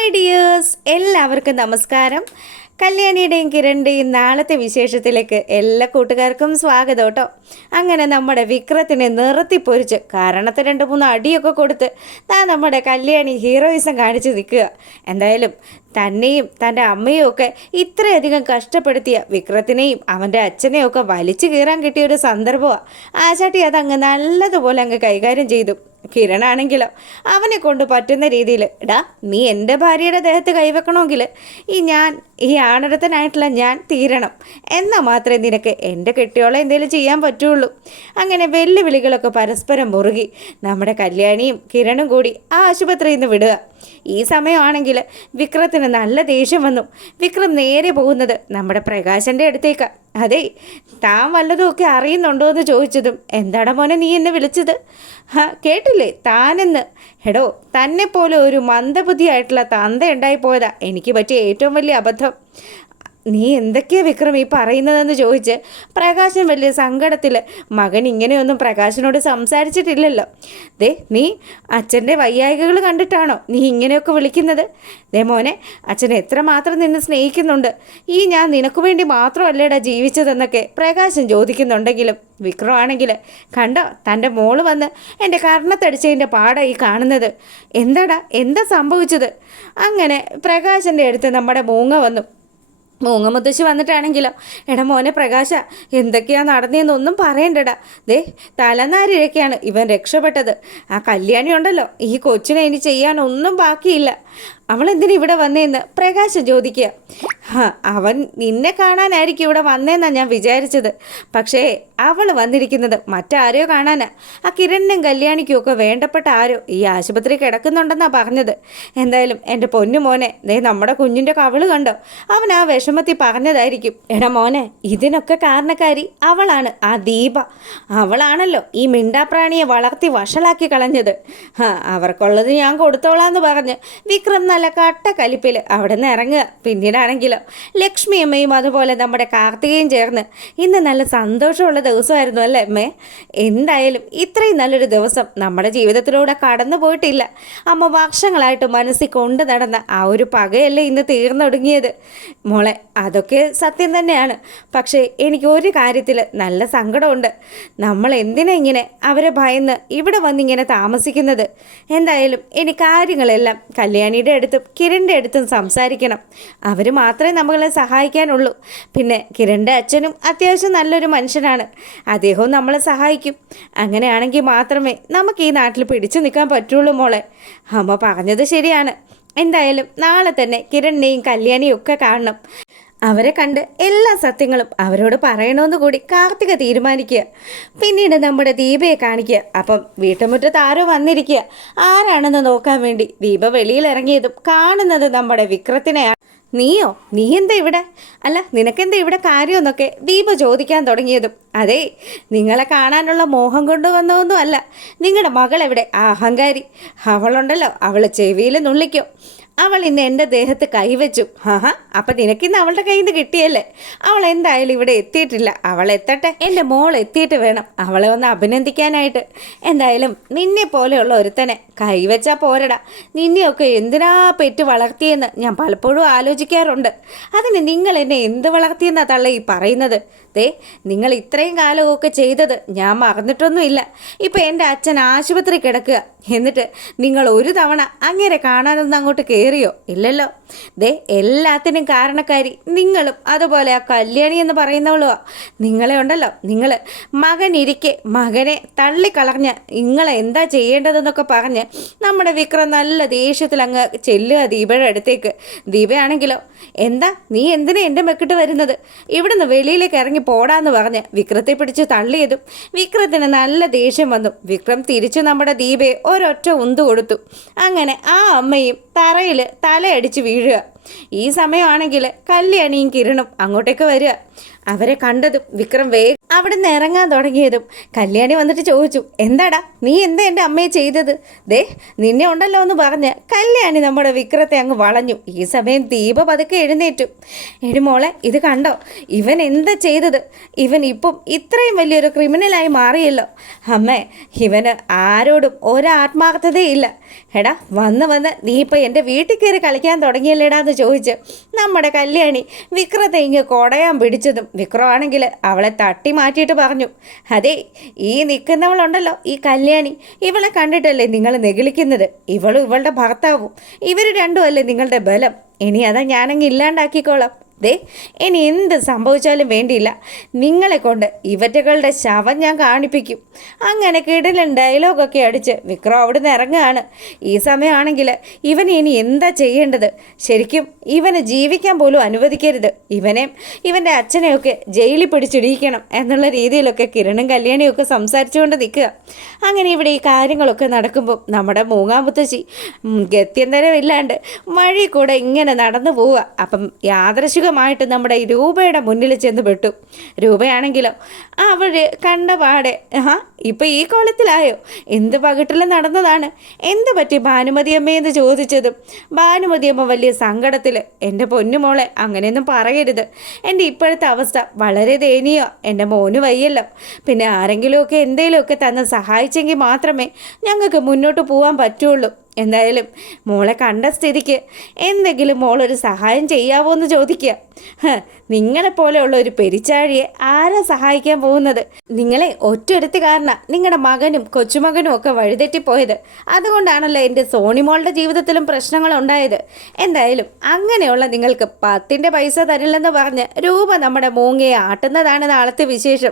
Hi dears, എല്ലാവർക്കും നമസ്കാരം. കല്യാണിയുടെയും കിരണിൻ്റെയും നാളത്തെ വിശേഷത്തിലേക്ക് എല്ലാ കൂട്ടുകാർക്കും സ്വാഗതം കേട്ടോ. അങ്ങനെ നമ്മുടെ വിക്രത്തിനെ നിർത്തിപ്പൊരിച്ച് കാരണത്തെ 2-3 അടിയൊക്കെ കൊടുത്ത് നമ്മുടെ കല്യാണി ഹീറോയിസം കാണിച്ച് നിൽക്കുക. എന്തായാലും തന്നെയും തൻ്റെ അമ്മയും ഒക്കെ ഇത്രയധികം കഷ്ടപ്പെടുത്തിയ വിക്രത്തിനെയും അവൻ്റെ അച്ഛനെയും ഒക്കെ വലിച്ചു കീറാൻ കിട്ടിയൊരു സന്ദർഭമാണ്. ആചാട്ടി അതങ്ങ് നല്ലതുപോലെ അങ്ങ് കൈകാര്യം ചെയ്തു. കിരണാണെങ്കിലോ അവനെ കൊണ്ട് പറ്റുന്ന രീതിയിൽ, നീ എൻ്റെ ഭാര്യയുടെ ദേഹത്ത് കൈവെക്കണമെങ്കിൽ ഈ ആണടത്തനായിട്ടുള്ള ഞാൻ തീരണം, എന്നാൽ മാത്രമേ നിനക്ക് എൻ്റെ കെട്ടിയോളെ എന്തെങ്കിലും ചെയ്യാൻ പറ്റുള്ളൂ. അങ്ങനെ വെല്ലുവിളികളൊക്കെ പരസ്പരം മുറുകി നമ്മുടെ കല്യാണിയും കിരണും കൂടി ആ ആശുപത്രിയിൽ നിന്ന് വിടുക. ഈ സമയമാണെങ്കിൽ വിക്രത്തിന് നല്ല ദേഷ്യം വന്നു. വിക്രം നേരെ പോകുന്നത് നമ്മുടെ പ്രകാശൻ്റെ അടുത്തേക്ക്. അതെ, താൻ വല്ലതുമൊക്കെ അറിയുന്നുണ്ടോ എന്ന് ചോദിച്ചതും, എന്താടാ മോനെ നീ എന്നെ വിളിച്ചത്? കേട്ടില്ലേ താനെന്ന്? എടോ, തന്നെ പോലെ ഒരു മന്ദബുദ്ധിയായിട്ടുള്ള തന്ത ഉണ്ടായിപ്പോയതാ എനിക്ക് പറ്റിയ ഏറ്റവും വലിയ അബദ്ധം. നീ എന്തൊക്കെയാ വിക്രം ഈ പറയുന്നതെന്ന് ചോദിച്ച് പ്രകാശൻ വലിയ സങ്കടത്തിൽ, മകൻ ഇങ്ങനെയൊന്നും പ്രകാശനോട് സംസാരിച്ചിട്ടില്ലല്ലോ. നീ അച്ഛൻ്റെ വയ്യായികകൾ കണ്ടിട്ടാണോ നീ ഇങ്ങനെയൊക്കെ വിളിക്കുന്നത്? മോനെ, അച്ഛൻ എത്രമാത്രം നിന്നെ സ്നേഹിക്കുന്നുണ്ട്. ഞാൻ നിനക്ക് വേണ്ടി മാത്രമല്ലേടാ ജീവിച്ചതെന്നൊക്കെ പ്രകാശൻ ചോദിക്കുന്നുണ്ടെങ്കിലും വിക്രം ആണെങ്കിൽ, കണ്ടോ തൻ്റെ മോള് വന്ന് എൻ്റെ കർണത്തടിച്ചതിൻ്റെ പാടായി കാണുന്നത്. എന്താ സംഭവിച്ചത്? അങ്ങനെ പ്രകാശൻ്റെ അടുത്ത് നമ്മുടെ മൂങ്ങ വന്നു. മൂങ്ങ മുത്തശ്ശി വന്നിട്ടാണെങ്കിലോ, എടാ മോനെ പ്രകാശ, എന്തൊക്കെയാ നടന്നതെന്നൊന്നും പറയണ്ടടാ. തലനാരിഴക്കാണ് ഇവൻ രക്ഷപ്പെട്ടത്. ആ കല്യാണി ഉണ്ടല്ലോ, ഈ കൊച്ചിനെ ഇനി ചെയ്യാനൊന്നും ബാക്കിയില്ല. അവളെന്തിനാ ഇവിടെ വന്നേന്ന് പ്രകാശൻ ചോദിക്കുക. അവൻ നിന്നെ കാണാനായിരിക്കും ഇവിടെ വന്നേന്നാണ് ഞാൻ വിചാരിച്ചത്. പക്ഷേ അവൾ വന്നിരിക്കുന്നത് മറ്റാരെയോ കാണാനാ. ആ കിരണിനും കല്യാണിക്കും ഒക്കെ വേണ്ടപ്പെട്ട ആരോ ഈ ആശുപത്രി കിടക്കുന്നുണ്ടെന്നാണ് പറഞ്ഞത്. എന്തായാലും എൻ്റെ പൊന്നു മോനെ, നമ്മുടെ കുഞ്ഞിൻ്റെ കവിള് കണ്ടോ? അവൻ ആ വിഷമത്തിൽ പറഞ്ഞതായിരിക്കും. എടാ മോനെ, ഇതിനൊക്കെ കാരണക്കാരി അവളാണ്, ആ ദീപ. അവളാണല്ലോ ഈ മിണ്ടാപ്രാണിയെ വളർത്തി വഷളാക്കി കളഞ്ഞത്. അവർക്കുള്ളത് ഞാൻ കൊടുത്തോളാന്ന് പറഞ്ഞ് വിക്രം നല്ല കട്ട കലിപ്പിൽ അവിടെ നിന്ന് ഇറങ്ങുക. പിന്നീടാണെങ്കിലോ ലക്ഷ്മി അമ്മയും അതുപോലെ നമ്മുടെ കാർത്തികയും ചേർന്ന്, ഇന്ന് നല്ല സന്തോഷമുള്ള ദിവസമായിരുന്നു അല്ലേ അമ്മേ? എന്തായാലും ഇത്രയും നല്ലൊരു ദിവസം നമ്മുടെ ജീവിതത്തിലൂടെ കടന്നു പോയിട്ടില്ല. അമ്മ വർഷങ്ങളായിട്ട് മനസ്സിൽ കൊണ്ടു നടന്ന ആ ഒരു പകയല്ലേ ഇന്ന് തീർന്നൊടുങ്ങിയത്. മോളെ, അതൊക്കെ സത്യം തന്നെയാണ്. പക്ഷേ എനിക്ക് ഒരു കാര്യത്തിൽ നല്ല സങ്കടമുണ്ട്. നമ്മൾ എന്തിനാ ഇങ്ങനെ അവരെ ഭയന്ന് ഇവിടെ വന്നിങ്ങനെ താമസിക്കുന്നത്? എന്തായാലും ഇനി കാര്യങ്ങളെല്ലാം കല്യാണിയുടെ അടുത്തും കിരണിൻ്റെ അടുത്തും സംസാരിക്കണം. അവർ മാത്രമേ നമ്മളെ സഹായിക്കാനുള്ളൂ. പിന്നെ കിരണിൻ്റെ അച്ഛനും അത്യാവശ്യം നല്ലൊരു മനുഷ്യനാണ്. അദ്ദേഹവും നമ്മളെ സഹായിക്കും. അങ്ങനെയാണെങ്കിൽ മാത്രമേ നമുക്ക് ഈ നാട്ടിൽ പിടിച്ചു നിൽക്കാൻ പറ്റുള്ളൂ മോളെ. അമ്മ പറഞ്ഞത് ശരിയാണ്. എന്തായാലും നാളെ തന്നെ കിരണിനെയും കല്യാണിയും ഒക്കെ കാണണം. അവരെ കണ്ട് എല്ലാ സത്യങ്ങളും അവരോട് പറയണമെന്ന് കൂടി കാർത്തിക തീരുമാനിക്കുക. പിന്നീട് നമ്മുടെ ദീപയെ കാണിക്കുക. അപ്പം വീട്ടുമുറ്റത്ത് ആരോ വന്നിരിക്കുക. ആരാണെന്ന് നോക്കാൻ വേണ്ടി ദീപ വെളിയിലിറങ്ങിയതും കാണുന്നത് നമ്മുടെ വിക്രത്തിനെയാണ്. നീ എന്താ ഇവിടെ? അല്ല, നിനക്കെന്താ ഇവിടെ കാര്യമെന്നൊക്കെ ദീപ ചോദിക്കാൻ തുടങ്ങിയതും, അതെ, നിങ്ങളെ കാണാനുള്ള മോഹം കൊണ്ടുവന്നതൊന്നും അല്ല. നിങ്ങളുടെ മകളെവിടെ? ആ അഹങ്കാരി അവളുണ്ടല്ലോ, അവൾ ചെവിയിൽ നുള്ളിക്കും. അവൾ ഇന്ന് എൻ്റെ ദേഹത്ത് കൈവച്ചു. അപ്പം നിനക്കിന്ന് അവളുടെ കയ്യിൽ നിന്ന് കിട്ടിയല്ലേ? അവൾ എന്തായാലും ഇവിടെ എത്തിയിട്ടില്ല. അവൾ എത്തട്ടെ. എൻ്റെ മോൾ എത്തിയിട്ട് വേണം അവളെ ഒന്ന് അഭിനന്ദിക്കാനായിട്ട്. എന്തായാലും നിന്നെ പോലെയുള്ള ഒരുത്തനെ കൈവച്ചാൽ പോരടാ. നിന്നെയൊക്കെ എന്തിനാ പെറ്റ് വളർത്തിയെന്ന് ഞാൻ പലപ്പോഴും ആലോചിക്കാറുണ്ട്. അതിന് നിങ്ങൾ എന്നെ എന്ത് വളർത്തിയെന്നാ തള്ള ഈ പറയുന്നത്? നിങ്ങൾ ഇത്രയും കാലമൊക്കെ ചെയ്തത് ഞാൻ മറന്നിട്ടൊന്നുമില്ല. ഇപ്പം എൻ്റെ അച്ഛൻ ആശുപത്രി കിടക്കുക. എന്നിട്ട് നിങ്ങൾ ഒരു തവണ അങ്ങേരെ കാണാനൊന്നും അങ്ങോട്ട് കയറിയോ? ഇല്ലല്ലോ. എല്ലാത്തിനും കാരണക്കാരി നിങ്ങളും അതുപോലെ ആ കല്യാണി എന്ന് പറയുന്നവളുവാ. നിങ്ങളെ ഉണ്ടല്ലോ, നിങ്ങൾ മകനിരിക്കെ മകനെ തള്ളിക്കളഞ്ഞ് നിങ്ങളെ എന്താ ചെയ്യേണ്ടതെന്നൊക്കെ പറഞ്ഞ് നമ്മുടെ വിക്രം നല്ല ദേഷ്യത്തിൽ അങ്ങ് ചെല്ലുക ദീപയുടെ അടുത്തേക്ക്. ദീപയാണെങ്കിലോ, നീ എന്തിനാ എൻ്റെ മെക്കിട്ട് വരുന്നത്? ഇവിടുന്ന് വെളിയിലേക്ക് ഇറങ്ങി പോടാന്ന് പറഞ്ഞ് വിക്രത്തെ പിടിച്ച് തള്ളിയതും വിക്രത്തിന് നല്ല ദേഷ്യം വന്നു. വിക്രം തിരിച്ചു നമ്മുടെ ദീപയെ ഒരൊറ്റ ഉന്തു കൊടുത്തു. അങ്ങനെ ആ അമ്മയും തറയിൽ തലയടിച്ച് വീഴുക. ഈ സമയമാണെങ്കിൽ കല്യാണിയും കിരണും അങ്ങോട്ടേക്ക് വരിക. അവരെ കണ്ടതും വിക്രം വേഗം അവിടെ നിന്ന് ഇറങ്ങാൻ തുടങ്ങിയതും കല്യാണി വന്നിട്ട് ചോദിച്ചു, എന്താടാ നീ എന്താ എൻ്റെ അമ്മയെ ചെയ്തത്? ദേ നിന്നെ ഉണ്ടല്ലോ എന്ന് പറഞ്ഞ് കല്യാണി നമ്മുടെ വിക്രത്തെ അങ്ങ് വളഞ്ഞു. ഈ സമയം ദീപ പതുക്കെ എഴുന്നേറ്റു. എടി മോളെ, ഇത് കണ്ടോ, ഇവൻ എന്താ ചെയ്തത്? ഇവൻ ഇപ്പം ഇത്രയും വലിയൊരു ക്രിമിനലായി മാറിയല്ലോ. അമ്മേ, ഇവന് ആരോടും ഒരാത്മാർത്ഥതയില്ല. എടാ വന്ന് നീ ഇപ്പം എൻ്റെ വീട്ടിൽ കയറി കളിക്കാൻ തുടങ്ങിയല്ലേടാന്ന് ചോദിച്ച് നമ്മുടെ കല്യാണി വിക്രത്തെ ഇങ്ങ് കൊടയാൻ പിടിച്ചതും വിക്രമാണെങ്കിൽ അവളെ തട്ടി മാറ്റിയിട്ട് പറഞ്ഞു, അതെ ഈ നിൽക്കുന്നവളുണ്ടല്ലോ ഈ കല്യാണി, ഇവളെ കണ്ടിട്ടല്ലേ നിങ്ങൾ നെഗളിക്കുന്നത്? ഇവളും ഇവളുടെ ഭർത്താവും, ഇവർ രണ്ടും അല്ലേ നിങ്ങളുടെ ബലം. ഇനി അതാ ഞാനങ്ങ് ഇല്ലാണ്ടാക്കിക്കോളാം. ദേ ഇനി എന്ത് സംഭവിച്ചാലും വേണ്ടിയില്ല, നിങ്ങളെ കൊണ്ട് ഇവറ്റകളുടെ ശവം ഞാൻ കാണിപ്പിക്കും. അങ്ങനെ കിടിലൻ ഡയലോഗൊക്കെ അടിച്ച് വിക്രം അവിടുന്ന് ഇറങ്ങുകയാണ്. ഈ സമയമാണെങ്കിൽ ഇവന് ഇനി എന്താ ചെയ്യേണ്ടത്? ശരിക്കും ഇവന് ജീവിക്കാൻ പോലും അനുവദിക്കരുത്. ഇവനെയും ഇവൻ്റെ അച്ഛനെയൊക്കെ ജയിലിൽ പിടിച്ചിടിയിക്കണം എന്നുള്ള രീതിയിലൊക്കെ കിരണും കല്യാണിയൊക്കെ സംസാരിച്ചുകൊണ്ട് നിൽക്കുക. അങ്ങനെ ഇവിടെ ഈ കാര്യങ്ങളൊക്കെ നടക്കുമ്പോൾ നമ്മുടെ മൂങ്ങാമുത്തശ്ശി ഗത്യന്തരമില്ലാണ്ട് വഴി കൂടെ ഇങ്ങനെ നടന്നു പോവുക. അപ്പം യാദൃശികമായിട്ട് നമ്മുടെ ഈ രൂപയുടെ മുന്നിൽ ചെന്ന് പെട്ടു. രൂപയാണെങ്കിലോ അവർ കണ്ട പാടെ ഇപ്പം ഈ കോലത്തിലായോ? എന്ത് പകിട്ടിൽ നടന്നതാണ്? എന്ത് പറ്റി ഭാനുമതി അമ്മയെന്ന് ചോദിച്ചതും ഭാനുമതി അമ്മ വലിയ സങ്കടത്തിൽ, എൻ്റെ പൊന്നുമോളെ അങ്ങനെയൊന്നും പറയരുത്, എൻ്റെ ഇപ്പോഴത്തെ അവസ്ഥ വളരെ ദയനീയോ, എൻ്റെ മോന് വയ്യല്ലോ, പിന്നെ ആരെങ്കിലുമൊക്കെ എന്തെങ്കിലുമൊക്കെ തന്ന് സഹായിച്ചെങ്കിൽ മാത്രമേ ഞങ്ങൾക്ക് മുന്നോട്ട് പോകാൻ പറ്റുള്ളൂ. എന്തായാലും മോളെ കണ്ട സ്ഥിതിക്ക് എന്തെങ്കിലും മോളൊരു സഹായം ചെയ്യാവോ എന്ന് ചോദിക്കുക. നിങ്ങളെപ്പോലെയുള്ള ഒരു പെരിച്ചാഴിയെ ആരാ സഹായിക്കാൻ പോകുന്നത്? നിങ്ങളെ ഒറ്റൊരുത്തി കാരണം നിങ്ങളുടെ മകനും കൊച്ചുമകനും ഒക്കെ വഴിതെറ്റിപ്പോയത്. അതുകൊണ്ടാണല്ലോ എൻ്റെ സോണിമോളുടെ ജീവിതത്തിലും പ്രശ്നങ്ങളുണ്ടായത്. എന്തായാലും അങ്ങനെയുള്ള നിങ്ങൾക്ക് 10 പൈസ തരില്ലെന്ന് പറഞ്ഞ് രൂപ നമ്മുടെ മൂങ്ങയെ ആട്ടുന്നതാണ് നാളത്തെ വിശേഷം.